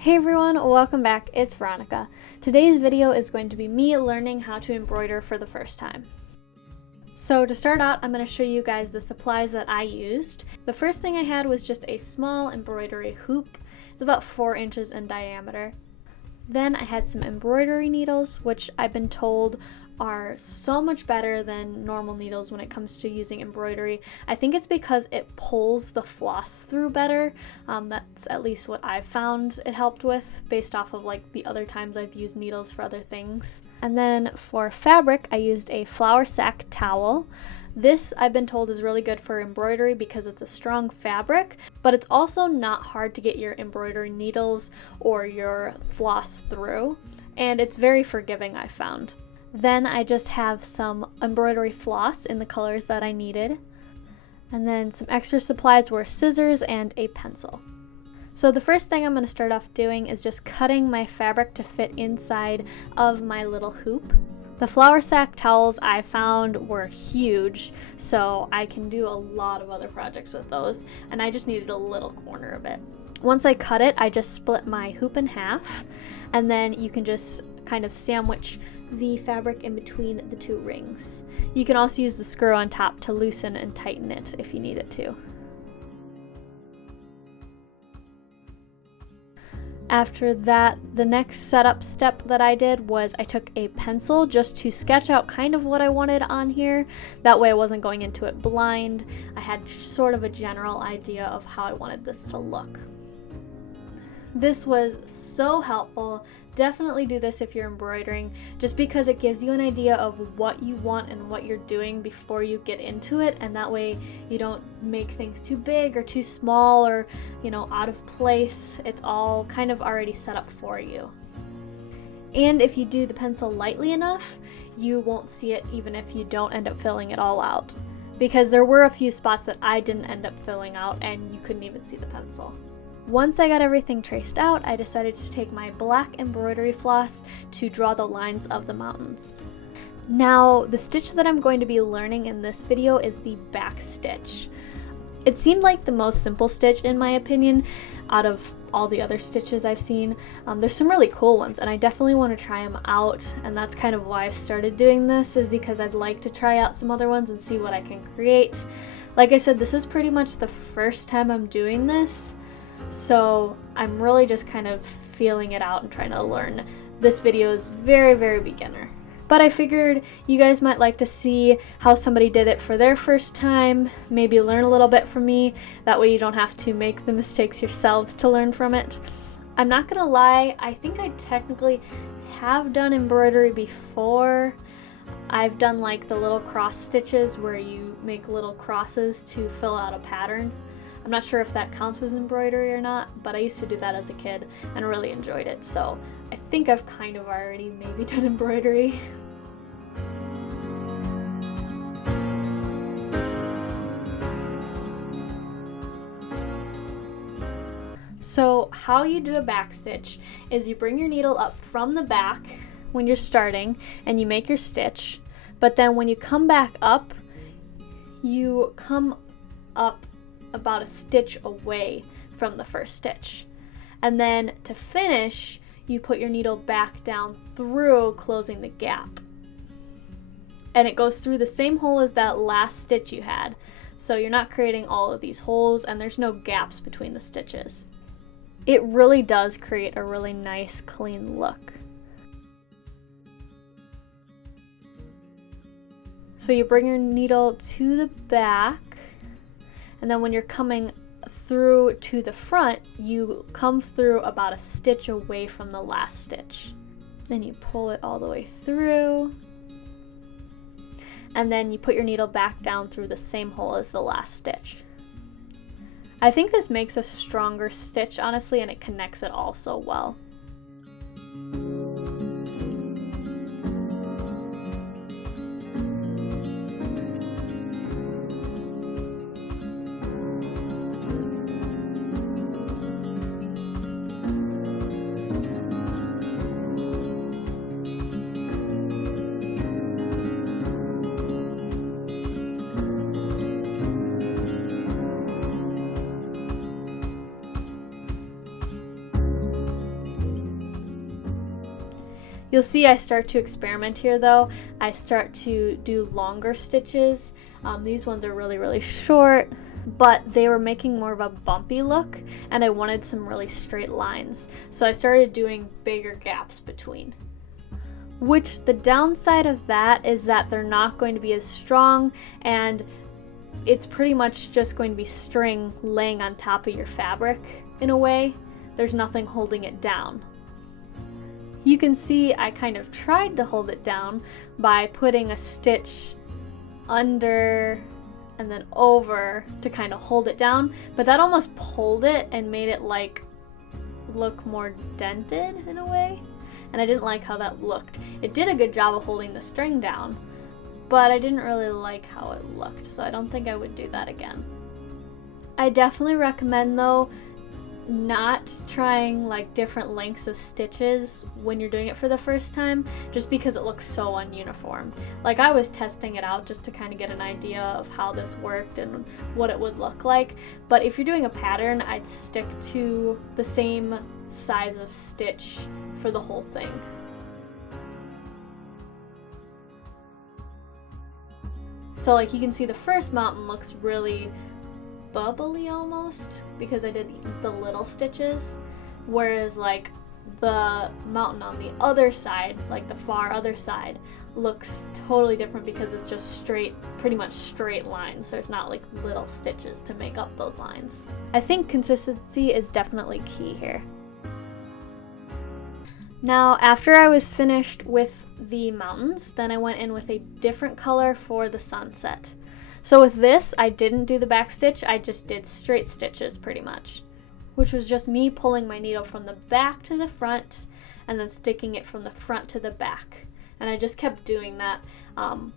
Hey everyone, welcome back. It's Veronica. Today's video is going to be me learning how to embroider for the first time. So to start out, I'm going to show you guys the supplies that I used. The first thing I had was just a small embroidery hoop. It's about 4 inches in diameter. Then I had some embroidery needles, which I've been told are so much better than normal needles when it comes to using embroidery. I think it's because it pulls the floss through better. That's at least what I've found it helped with based off of like the other times I've used needles for other things. And then for fabric, I used a flour sack towel. This I've been told is really good for embroidery because it's a strong fabric, but it's also not hard to get your embroidery needles or your floss through, and it's very forgiving, I found. Then I just have some embroidery floss in the colors that I needed. And then some extra supplies were scissors and a pencil. So the first thing I'm going to start off doing is just cutting my fabric to fit inside of my little hoop. The flour sack towels I found were huge, so I can do a lot of other projects with those, and I just needed a little corner of it. Once I cut it, I just split my hoop in half, and then you can just kind of sandwich the fabric in between the two rings. You can also use the screw on top to loosen and tighten it if you need it to. After that, the next setup step that I did was I took a pencil just to sketch out kind of what I wanted on here. That way I wasn't going into it blind. I had sort of a general idea of how I wanted this to look. This was so helpful. Definitely do this if you're embroidering, just because it gives you an idea of what you want and what you're doing before you get into it, and that way you don't make things too big or too small or, out of place. It's all kind of already set up for you. And if you do the pencil lightly enough, you won't see it even if you don't end up filling it all out, because there were a few spots that I didn't end up filling out and you couldn't even see the pencil. Once I got everything traced out, I decided to take my black embroidery floss to draw the lines of the mountains. Now, the stitch that I'm going to be learning in this video is the back stitch. It seemed like the most simple stitch in my opinion out of all the other stitches I've seen. There's some really cool ones and I definitely want to try them out, and that's kind of why I started doing this, is because I'd like to try out some other ones and see what I can create. Like I said, this is pretty much the first time I'm doing this, so I'm really just kind of feeling it out and trying to learn. This video is very, very beginner. But I figured you guys might like to see how somebody did it for their first time, maybe learn a little bit from me. That way you don't have to make the mistakes yourselves to learn from it. I'm not gonna lie, I think I technically have done embroidery before. I've done like the little cross stitches where you make little crosses to fill out a pattern. I'm not sure if that counts as embroidery or not, but I used to do that as a kid and really enjoyed it, so I think I've kind of already maybe done embroidery. So how you do a back stitch is you bring your needle up from the back when you're starting and you make your stitch, but then when you come back up, you come up about a stitch away from the first stitch. And then to finish, you put your needle back down through, closing the gap. And it goes through the same hole as that last stitch you had. So you're not creating all of these holes and there's no gaps between the stitches. It really does create a really nice, clean look. So you bring your needle to the back, and then when you're coming through to the front, you come through about a stitch away from the last stitch. Then you pull it all the way through, and then you put your needle back down through the same hole as the last stitch. I think this makes a stronger stitch, honestly, and it connects it all so well. You'll see I start to experiment here though. I start to do longer stitches. These ones are really short, but they were making more of a bumpy look and I wanted some really straight lines. So I started doing bigger gaps between. Which the downside of that is that they're not going to be as strong and it's pretty much just going to be string laying on top of your fabric in a way. There's nothing holding it down. You can see I kind of tried to hold it down by putting a stitch under and then over to kind of hold it down, but that almost pulled it and made it like look more dented in a way, and I didn't like how that looked. It did a good job of holding the string down, but I didn't really like how it looked, so I don't think I would do that again. I definitely recommend though not trying like different lengths of stitches when you're doing it for the first time, just because it looks so ununiform. Like I was testing it out just to kind of get an idea of how this worked and what it would look like, but if you're doing a pattern, I'd stick to the same size of stitch for the whole thing. So like you can see the first mountain looks really bubbly almost because I did the little stitches, whereas like the mountain on the other side, like the far other side, looks totally different because it's just straight, pretty much straight lines. There's not like little stitches to make up those lines. I think consistency is definitely key here. Now after I was finished with the mountains, then I went in with a different color for the sunset. So with this, I didn't do the back stitch, I just did straight stitches pretty much, which was just me pulling my needle from the back to the front and then sticking it from the front to the back. And I just kept doing that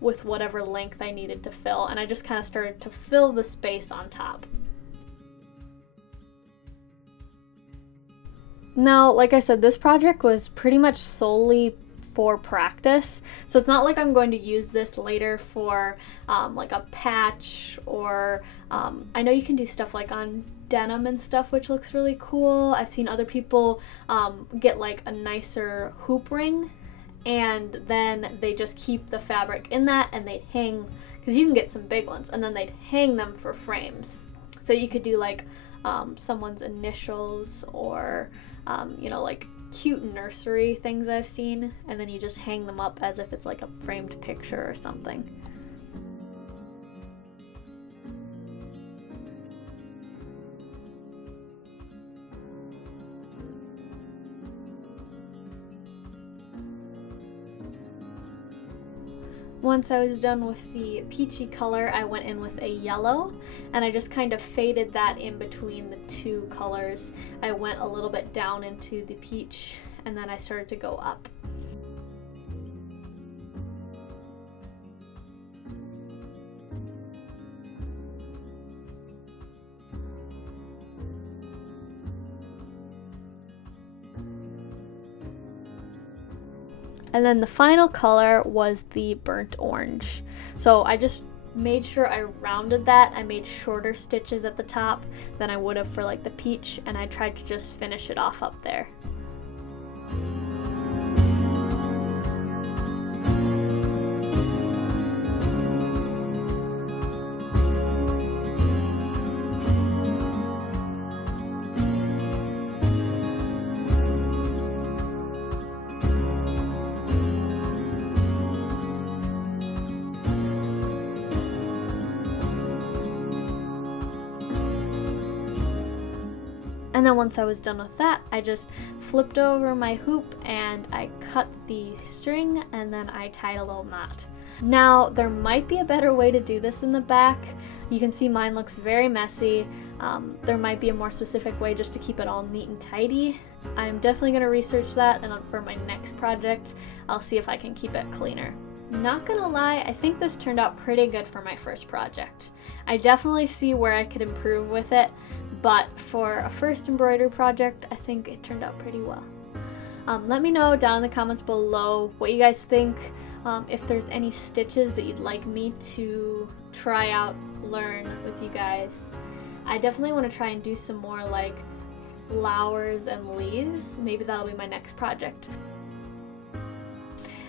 with whatever length I needed to fill, and I just kind of started to fill the space on top. Now, like I said, this project was pretty much solely for practice, so it's not like I'm going to use this later for like a patch, or I know you can do stuff like on denim and stuff, which looks really cool. I've seen other people get like a nicer hoop ring and then they just keep the fabric in that and they'd hang, because you can get some big ones, and then they'd hang them for frames. So you could do like someone's initials, or you know, like cute nursery things I've seen, and then you just hang them up as if it's like a framed picture or something. Once I was done with the peachy color, I went in with a yellow, and I just kind of faded that in between the two colors. I went a little bit down into the peach, and then I started to go up. And then the final color was the burnt orange. So I just made sure I rounded that. I made shorter stitches at the top than I would have for like the peach, and I tried to just finish it off up there. And then once I was done with that, I just flipped over my hoop and I cut the string, and then I tied a little knot. Now, there might be a better way to do this in the back. You can see mine looks very messy. There might be a more specific way just to keep it all neat and tidy. I'm definitely going to research that, and for my next project, I'll see if I can keep it cleaner. Not gonna lie, I think this turned out pretty good for my first project. I definitely see where I could improve with it, but for a first embroidery project, I think it turned out pretty well. Let me know down in the comments below what you guys think, if there's any stitches that you'd like me to try out, learn with you guys. I definitely want to try and do some more like flowers and leaves. Maybe that'll be my next project.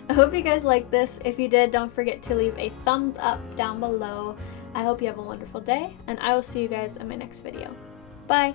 I hope you guys liked this. If you did, don't forget to leave a thumbs up down below. I hope you have a wonderful day, and I will see you guys in my next video. Bye!